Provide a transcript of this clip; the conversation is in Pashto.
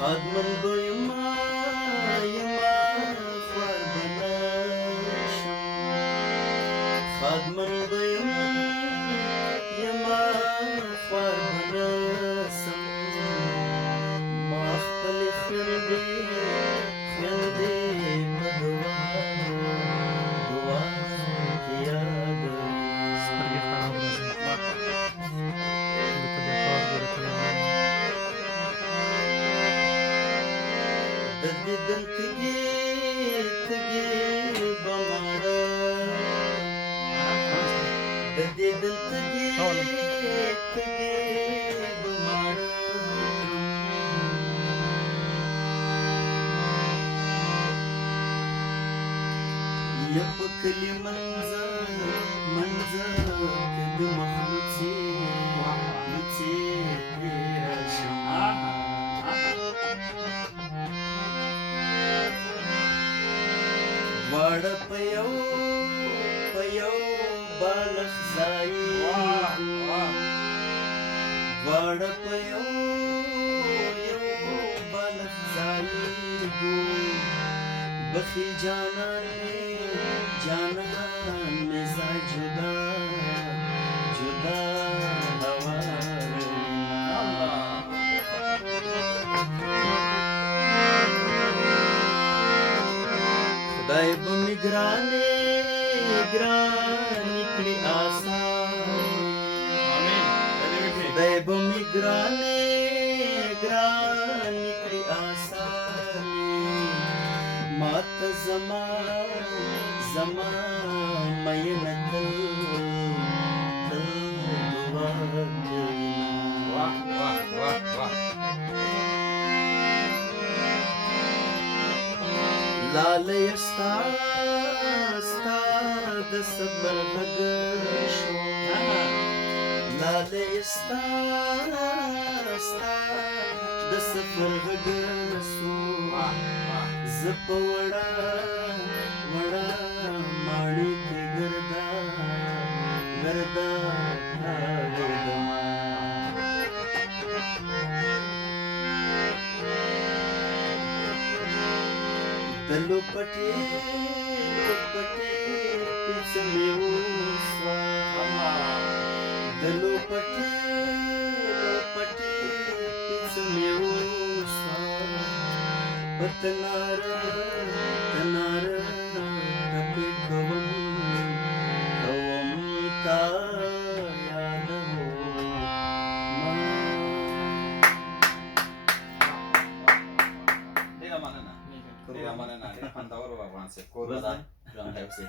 خادمم دو یما خوار بنشم خادمم دو یما خوار بنسم ما خپل خویندې په دعا کې یادوم سترګې خراب راځي ورته بیا کار ګوره کله د دیدن تږي به مړه د دیدن تږي به مړه یا په کلي منځه کې د مخ لوڅې پرې راشم دواړه په یو بالغ ځای دواړه په یو بالغ ځای بخي جانان میں ځای جدا هوا خدای به مې ګرانې کړي آسان خدای به مې ګرانې کړي آسان ماته زما مینه تل دعا کوي لاله ستا د صبر غږ شو لاله ستا د صبر غږ شو زه په وړه ماڼۍ کې ګردا راغلم د لوپټې پیڅه مې وسوه د لوپټې پیڅه مې وسوه په تناره ټپې کوم تا یادوم ډېره مننه ډېره خوندور و افغان صاحب کور ودان ژوندی اوسئ